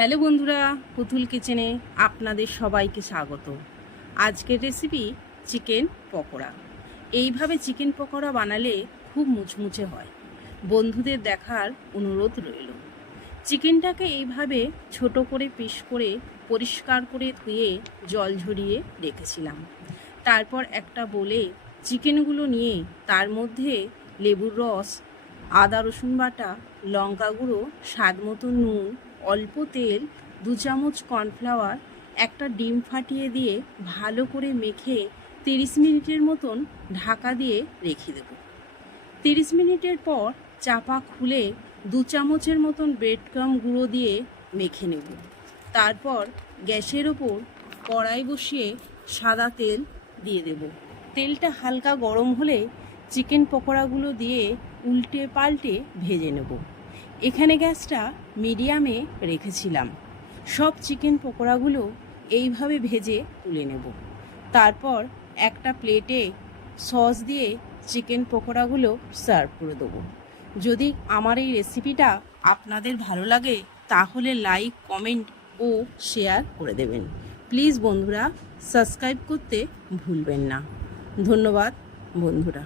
Hello বন্ধুরা, পুতুল কিচেনে আপনাদের সবাইকে স্বাগত। আজকের রেসিপি চিকেন পকোড়া। এইভাবে চিকেন পকোড়া বানালে খুব মুচমুচে হয়। বন্ধুদের দেখার অনুরোধ রইল। চিকেনটাকে এইভাবে ছোট করে পিস করে পরিষ্কার করে ধুয়ে জল ঝরিয়ে রেখেছিলাম। তারপর একটা বোলে চিকেনগুলো নিয়ে তার মধ্যে লেবুর রস, আদা রসুন বাটা, লঙ্কা গুঁড়ো, স্বাদ মতো নুন, অল্প তেল, 2 চামচ কর্নফ্লাওয়ার, একটা ডিম ফাটিয়ে দিয়ে ভালো করে মেখে 30 মিনিটের মতন ঢাকা দিয়ে রেখে দেব। 30 মিনিটের পর চাপা খুলে 2 চামচের মতন ব্রেড ক্রাম্ব গুঁড়ো দিয়ে মেখে নেব। তারপর গ্যাসের ওপর কড়াই বসিয়ে সাদা তেল দিয়ে দেব। তেলটা হালকা গরম হলে চিকেন পকোড়াগুলো দিয়ে উল্টে পাল্টে ভেজে নেব। এখানে গ্যাসটা মিডিয়ামে রেখেছিলাম। সব চিকেন পকোড়াগুলো এইভাবে ভেজে তুলে নেব। তারপর একটা প্লেটে সস দিয়ে চিকেন পকোড়াগুলো সার্ভ করে দেবো। যদি আমার এই রেসিপিটা আপনাদের ভালো লাগে তাহলে লাইক, কমেন্ট ও শেয়ার করে দেবেন। প্লিজ বন্ধুরা, সাবস্ক্রাইব করতে ভুলবেন না। ধন্যবাদ বন্ধুরা।